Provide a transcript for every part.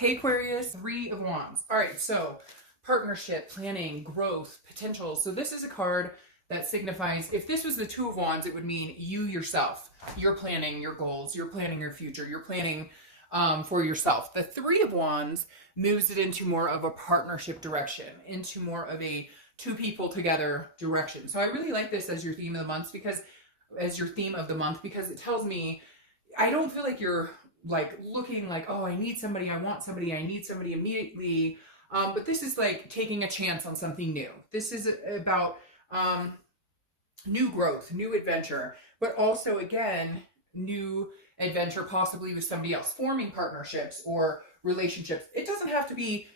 Hey Aquarius, Three of Wands. All right, so partnership, planning, growth, potential. So this is a card that signifies, if this was the Two of Wands, it would mean you yourself. You're planning your goals, you're planning your future, you're planning for yourself. The Three of Wands moves it into more of a partnership direction, into more of a two people together direction. So I really like this as your theme of the month because it tells me I don't feel like you're like looking like, oh, I need somebody, I want somebody, I need somebody immediately. But this is like taking a chance on something new. This is about new growth, new adventure, but also again, new adventure possibly with somebody else, forming partnerships or relationships. It doesn't have to be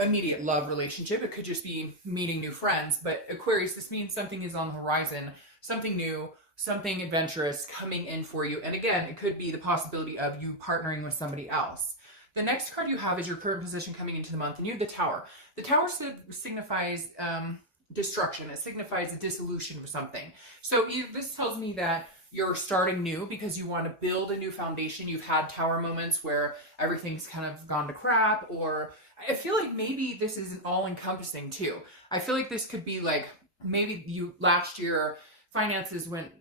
immediate love relationship. It could just be meeting new friends. But Aquarius, this means something is on the horizon, something new, something adventurous coming in for you. And again, it could be the possibility of you partnering with somebody else. The next card you have is your current position coming into the month, and you have the Tower. The Tower signifies destruction. It signifies a dissolution of something. So this tells me that you're starting new because you want to build a new foundation. You've had Tower moments where everything's kind of gone to crap, or I feel like maybe this isn't all encompassing too. I feel like this could be like maybe you last year finances went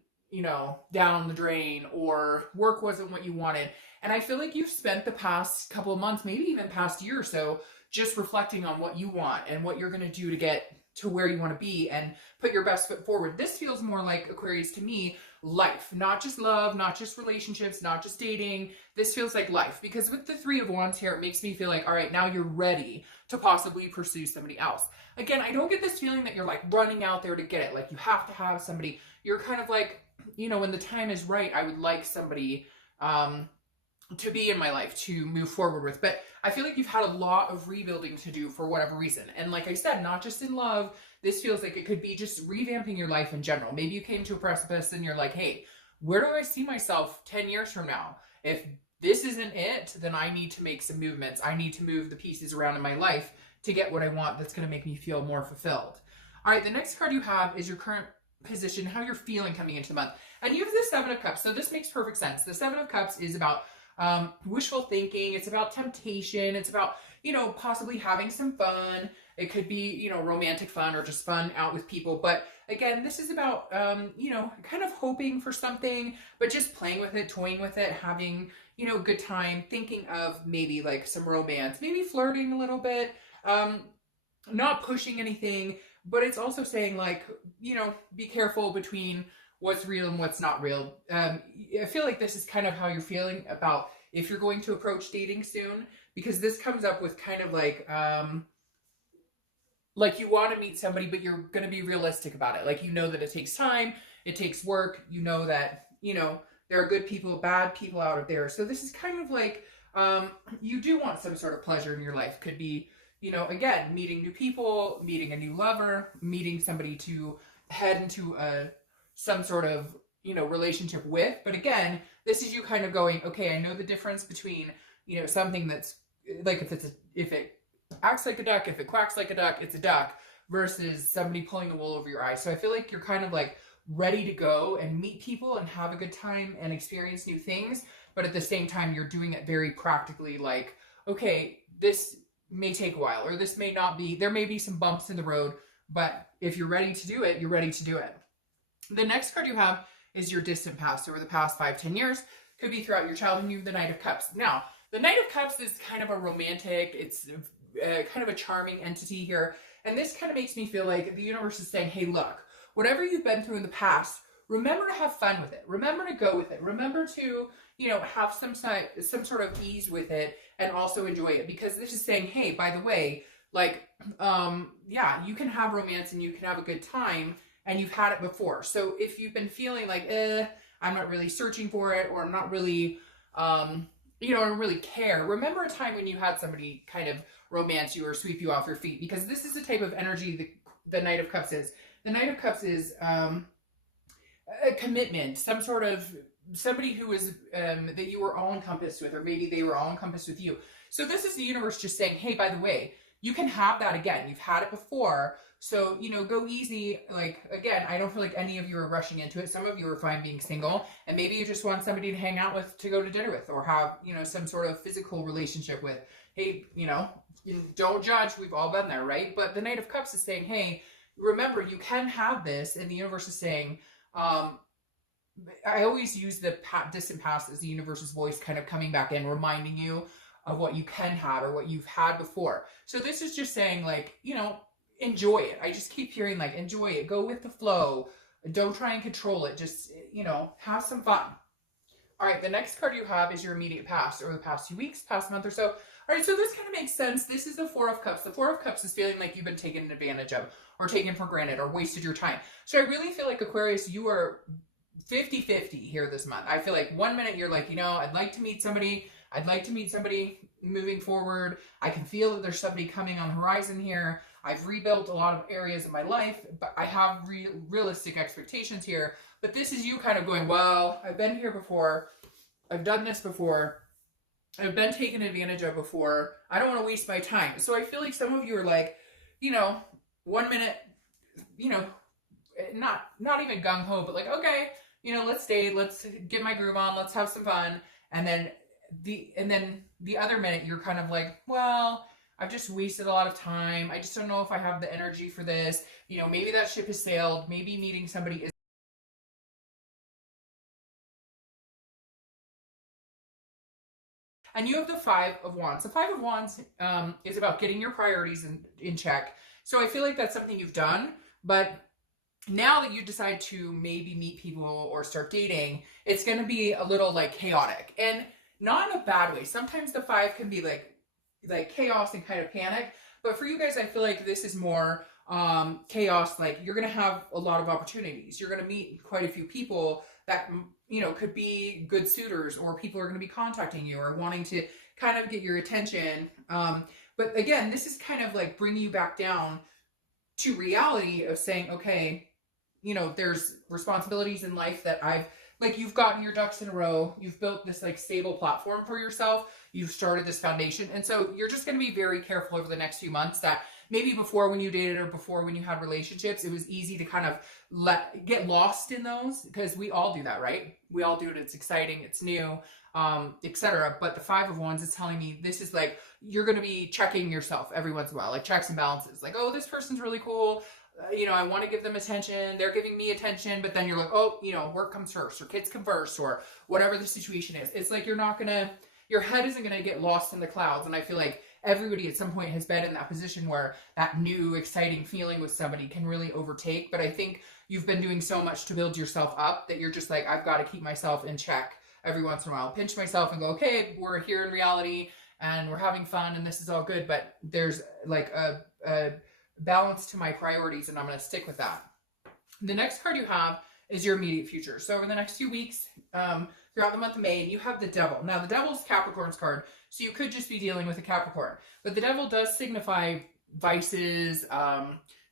down the drain, or work wasn't what you wanted. And I feel like you've spent the past couple of months, maybe even past year or so, just reflecting on what you want and what you're going to do to get to where you want to be and put your best foot forward. This feels more like, Aquarius, to me, life, not just love, not just relationships, not just dating. This feels like life, because with the Three of Wands here, it makes me feel like, all right, now you're ready to possibly pursue somebody else. Again, I don't get this feeling that you're like running out there to get it. Like you have to have somebody. You're kind of like, when the time is right, I would like somebody to be in my life to move forward with. But I feel like you've had a lot of rebuilding to do for whatever reason. And like I said, not just in love, this feels like it could be just revamping your life in general. Maybe you came to a precipice and you're like, hey, where do I see myself 10 years from now? If this isn't it, then I need to make some movements. I need to move the pieces around in my life to get what I want that's going to make me feel more fulfilled. All right, the next card you have is your current position, how you're feeling coming into the month. And you have the Seven of Cups. So this makes perfect sense. The Seven of Cups is about wishful thinking. It's about temptation. It's about, possibly having some fun. It could be, romantic fun or just fun out with people. But again, this is about, kind of hoping for something, but just playing with it, toying with it, having, a good time, thinking of maybe like some romance, maybe flirting a little bit, not pushing anything, but it's also saying like, be careful between what's real and what's not real. I feel like this is kind of how you're feeling about if you're going to approach dating soon, because this comes up with kind of like you want to meet somebody, but you're going to be realistic about it. Like, that it takes time, it takes work, that, there are good people, bad people out there. So this is kind of like, you do want some sort of pleasure in your life. Could be, again, meeting new people, meeting a new lover, meeting somebody to head into some sort of, relationship with. But again, this is you kind of going, okay, I know the difference between, something that's like, if it acts like a duck, if it quacks like a duck, it's a duck, versus somebody pulling the wool over your eyes. So I feel like you're kind of like ready to go and meet people and have a good time and experience new things. But at the same time, you're doing it very practically, like, okay, this may take a while, or this may not be, there may be some bumps in the road, but if you're ready to do it, you're ready to do it. The next card you have is your distant past, over the past 5-10 years. Could be throughout your childhood. You have the Knight of Cups. Now, the Knight of Cups is kind of a romantic, it's kind of a charming entity here. And this kind of makes me feel like the universe is saying, hey, look, whatever you've been through in the past, remember to have fun with it. Remember to go with it. Remember to, have some sort of ease with it and also enjoy it. Because this is saying, hey, by the way, like, yeah, you can have romance and you can have a good time, and you've had it before. So if you've been feeling like, I'm not really searching for it, or I'm not really, I don't really care, remember a time when you had somebody kind of romance you or sweep you off your feet, because this is the type of energy the Knight of Cups is. The Knight of Cups is a commitment, some sort of somebody who is that you were all encompassed with, or maybe they were all encompassed with you. So this is the universe just saying, hey, by the way, you can have that again. You've had it before. So, go easy. Like, again, I don't feel like any of you are rushing into it. Some of you are fine being single, and maybe you just want somebody to hang out with, to go to dinner with, or have, some sort of physical relationship with. Hey, don't judge. We've all been there, right? But the Knight of Cups is saying, hey, remember, you can have this. And the universe is saying, I always use the distant past as the universe's voice kind of coming back in, reminding you of what you can have or what you've had before. So this is just saying, like, enjoy it. I just keep hearing, like, enjoy it. Go with the flow. Don't try and control it. Just, have some fun. All right, the next card you have is your immediate past, or the past 2 weeks, past month or so. All right, so this kind of makes sense. This is the Four of Cups. The Four of Cups is feeling like you've been taken advantage of, or taken for granted, or wasted your time. So I really feel like, Aquarius, you are 50-50 here this month. I feel like 1 minute you're like, I'd like to meet somebody. I'd like to meet somebody moving forward. I can feel that there's somebody coming on the horizon here. I've rebuilt a lot of areas of my life, but I have realistic expectations here. But this is you kind of going, well, I've been here before. I've done this before. I've been taken advantage of before. I don't want to waste my time. So I feel like some of you are like, 1 minute, not even gung-ho, but like, okay, let's date, let's get my groove on, let's have some fun. And then the other minute you're kind of like, well, I've just wasted a lot of time. I just don't know if I have the energy for this. Maybe that ship has sailed. Maybe meeting somebody is. And you have the Five of Wands. The Five of Wands is about getting your priorities in check. So I feel like that's something you've done, but now that you decide to maybe meet people or start dating, it's going to be a little like chaotic, and not in a bad way. Sometimes the Five can be like chaos and kind of panic, but for you guys, I feel like this is more chaos. Like, you're going to have a lot of opportunities. You're going to meet quite a few people that, could be good suitors, or people are going to be contacting you or wanting to kind of get your attention. But again, this is kind of like bringing you back down to reality of saying, okay, there's responsibilities in life that you've gotten your ducks in a row. You've built this like stable platform for yourself. You've started this foundation. And so you're just going to be very careful over the next few months that maybe before, when you dated, or before when you had relationships, it was easy to kind of get lost in those, because we all do that, right? We all do it. It's exciting. It's new, etc. But the Five of Wands is telling me this is like, you're going to be checking yourself every once in a while, like checks and balances. Like, oh, this person's really cool. I want to give them attention. They're giving me attention. But then you're like, oh, work comes first, or kids come first, or whatever the situation is. It's like your head isn't going to get lost in the clouds. And I feel like everybody at some point has been in that position where that new exciting feeling with somebody can really overtake. But I think you've been doing so much to build yourself up that you're just like, I've got to keep myself in check every once in a while. Pinch myself and go, okay, we're here in reality and we're having fun and this is all good. But there's like a balance to my priorities, and I'm going to stick with that. The next card you have is your immediate future. So over the next few weeks, throughout the month of May, you have the Devil. Now, the Devil's Capricorn's card, so you could just be dealing with a Capricorn. But the Devil does signify vices,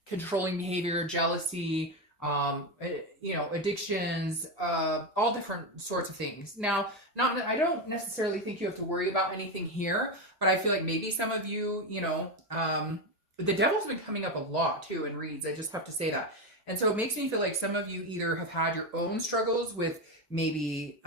controlling behavior, jealousy, addictions, all different sorts of things. Now, I don't necessarily think you have to worry about anything here, but I feel like maybe some of you, the Devil's been coming up a lot too in reads. I just have to say that. And so it makes me feel like some of you either have had your own struggles with maybe,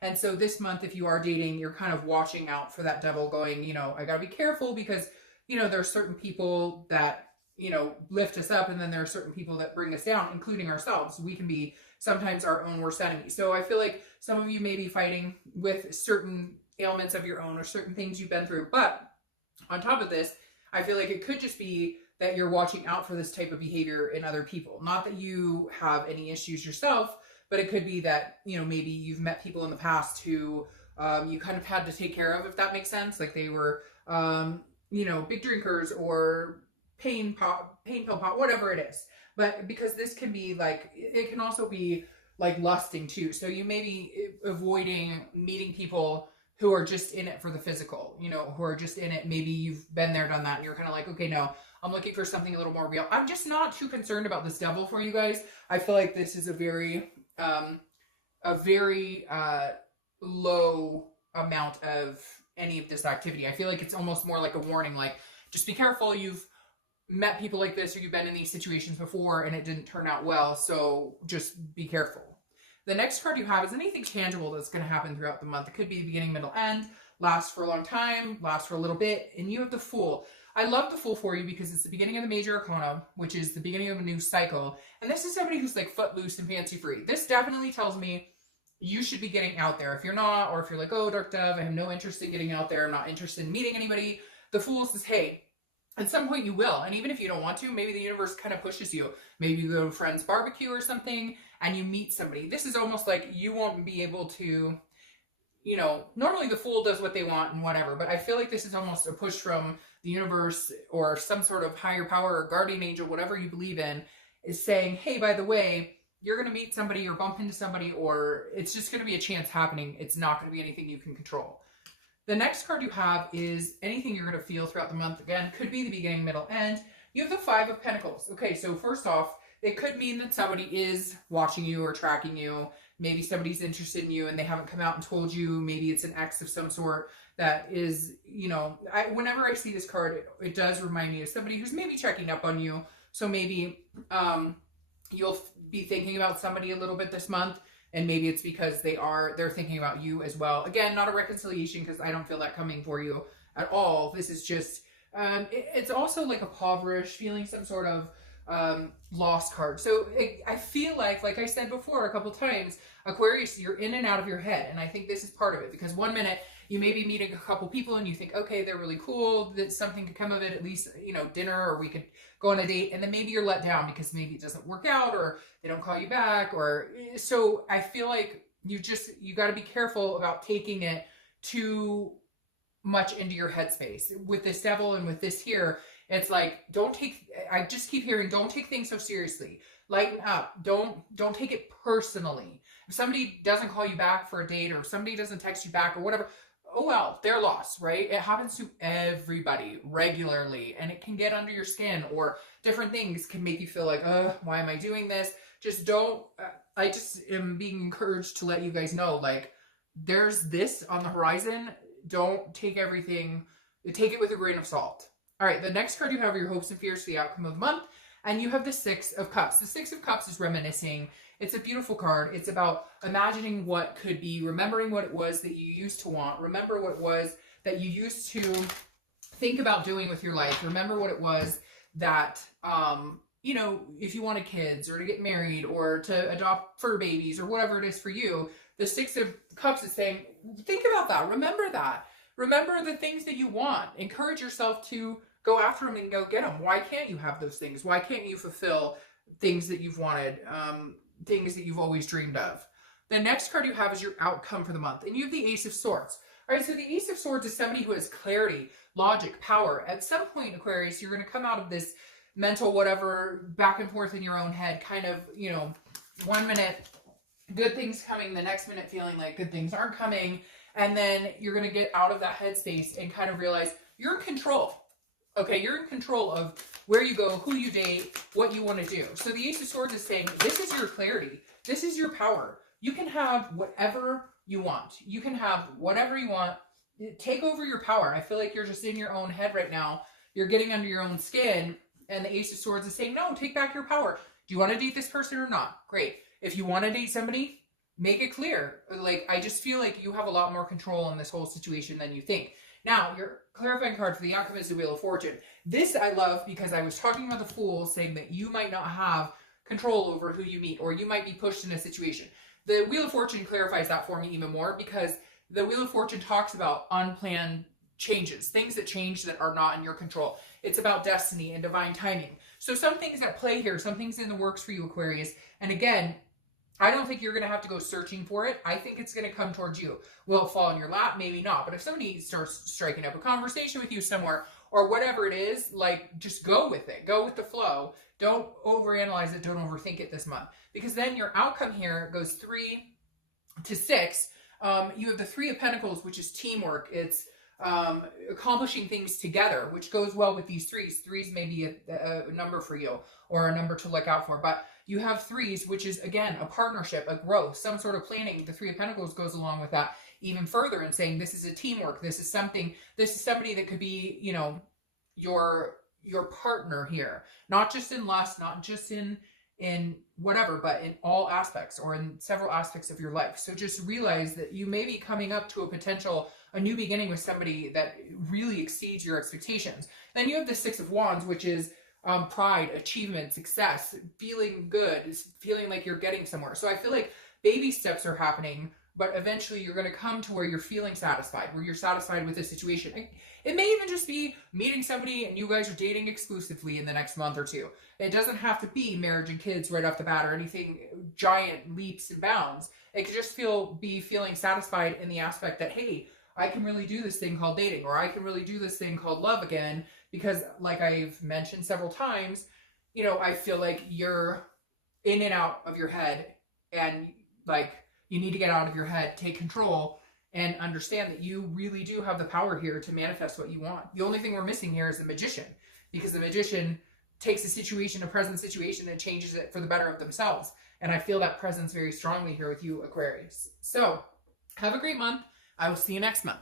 and so this month, if you are dating, you're kind of watching out for that Devil going, I gotta be careful because, there are certain people that, lift us up, and then there are certain people that bring us down, including ourselves. We can be sometimes our own worst enemy. So I feel like some of you may be fighting with certain ailments of your own or certain things you've been through. But on top of this, I feel like it could just be that you're watching out for this type of behavior in other people. Not that you have any issues yourself, but it could be that, maybe you've met people in the past who you kind of had to take care of, if that makes sense. Like they were, big drinkers or pain pill pop, whatever it is. But because this can be like, it can also be like lusting too. So you may be avoiding meeting people who are just in it for the physical, who are just in it. Maybe you've been there, done that, and you're kind of like, okay, no, I'm looking for something a little more real. I'm just not too concerned about this Devil for you guys. I feel like this is a very a very low amount of any of this activity. I feel like it's almost more like a warning, like, just be careful. You've met people like this, or you've been in these situations before and it didn't turn out well, so just be careful. The next card you have is anything tangible that's going to happen throughout the month. It could be the beginning, middle, end, last for a long time, last for a little bit, and you have the Fool. I love the Fool for you because it's the beginning of the major arcana, which is the beginning of a new cycle, and this is somebody who's like footloose and fancy free. This definitely tells me you should be getting out there. If you're not, or if you're like, oh, Dark Dove, I have no interest in getting out there, I'm not interested in meeting anybody, the Fool says, hey, at some point you will. And even if you don't want to, maybe the universe kind of pushes you. Maybe you go to a friend's barbecue or something and you meet somebody. This is almost like you won't be able to, you know, normally the Fool does what they want and whatever, but I feel like this is almost a push from the universe or some sort of higher power or guardian angel, whatever you believe in, is saying, hey, by the way, you're going to meet somebody or bump into somebody, or it's just going to be a chance happening. It's not going to be anything you can control. The next card you have is anything you're going to feel throughout the month. Again, could be the beginning, middle, end. You have the Five of Pentacles. Okay, so first off, it could mean that somebody is watching you or tracking you. Maybe somebody's interested in you and they haven't come out and told you. Maybe it's an ex of some sort that is, you know, whenever I see this card, it does remind me of somebody who's maybe checking up on you. So maybe you'll be thinking about somebody a little bit this month, and maybe it's because they're thinking about you as well. Again, not a reconciliation, because I don't feel that coming for you at all. This is just, it's also like a impoverished feeling, some sort of lost card. So I feel like I said before a couple times, Aquarius, you're in and out of your head. And I think this is part of it, because one minute you may be meeting a couple people and you think, okay, they're really cool, that something could come of it, at least, you know, dinner, or we could go on a date. And then maybe you're let down because maybe it doesn't work out, or they don't call you back, or so I feel like you got to be careful about taking it too much into your headspace. With this Devil and with this here, it's like, I just keep hearing, don't take things so seriously. Lighten up. Don't take it personally. If somebody doesn't call you back for a date, or if somebody doesn't text you back or whatever, oh well, they're lost, right? It happens to everybody regularly, and it can get under your skin, or different things can make you feel like, why am I doing this? Just don't, I just am being encouraged to let you guys know, like, there's this on the horizon. Don't take everything, take it with a grain of salt. All right, the next card you have are your hopes and fears for the outcome of the month, and you have the Six of Cups. The Six of Cups is reminiscing. It's a beautiful card. It's about imagining what could be, remembering what it was that you used to want, remember what it was that you used to think about doing with your life, remember what it was that, you know, if you wanted kids, or to get married, or to adopt fur babies, or whatever it is for you, the Six of Cups is saying, think about that, remember that. Remember the things that you want. Encourage yourself to go after them and go get them. Why can't you have those things? Why can't you fulfill things that you've wanted, things that you've always dreamed of? The next card you have is your outcome for the month, and you have the Ace of Swords. All right, so the Ace of Swords is somebody who has clarity, logic, power. At some point, Aquarius, you're going to come out of this mental whatever, back and forth in your own head, kind of, you know, one minute good things coming, the next minute feeling like good things aren't coming, and then you're going to get out of that headspace and kind of realize you're in control. Okay, you're in control of where you go, who you date, what you want to do. So the Ace of Swords is saying, this is your clarity. This is your power. You can have whatever you want. You can have whatever you want. Take over your power. I feel like you're just in your own head right now. You're getting under your own skin. And the Ace of Swords is saying, no, take back your power. Do you want to date this person or not? Great. If you want to date somebody, make it clear. Like, I just feel like you have a lot more control in this whole situation than you think. Now, your clarifying card for the outcome is the Wheel of Fortune. This I love because I was talking about the Fool, saying that you might not have control over who you meet, or you might be pushed in a situation. The Wheel of Fortune clarifies that for me even more, because the Wheel of Fortune talks about unplanned changes, things that change that are not in your control. It's about destiny and divine timing. So some things at play here, some things in the works for you, Aquarius. And again, I don't think you're going to have to go searching for it. I think it's going to come towards you. Will it fall in your lap? Maybe not. But if somebody starts striking up a conversation with you somewhere, or whatever it is, like, just go with it. Go with the flow. Don't overanalyze it. Don't overthink it this month. Because then your outcome here goes 3 to 6. You have the Three of Pentacles, which is teamwork. It's accomplishing things together, which goes well with these threes. Threes may be a number for you, or a number to look out for. But You have threes, which is, again, a partnership, a growth, some sort of planning. The Three of Pentacles goes along with that even further and saying this is a teamwork. This is somebody that could be, you know, your partner here, not just in lust, not just in whatever, but in all aspects or in several aspects of your life. So just realize that you may be coming up to a new beginning with somebody that really exceeds your expectations. Then you have the Six of Wands, which is pride, achievement, success, feeling good, feeling like you're getting somewhere. So I feel like baby steps are happening, but eventually you're going to come to where you're feeling satisfied, where you're satisfied with the situation. It may even just be meeting somebody and you guys are dating exclusively in the next month or two. It doesn't have to be marriage and kids right off the bat or anything giant leaps and bounds. It could just be feeling satisfied in the aspect that, hey, I can really do this thing called dating, or I can really do this thing called love again, because like I've mentioned several times, you know, I feel like you're in and out of your head, and like you need to get out of your head, take control, and understand that you really do have the power here to manifest what you want. The only thing we're missing here is the Magician, because the Magician takes a present situation and changes it for the better of themselves. And I feel that presence very strongly here with you, Aquarius. So have a great month. I will see you next month.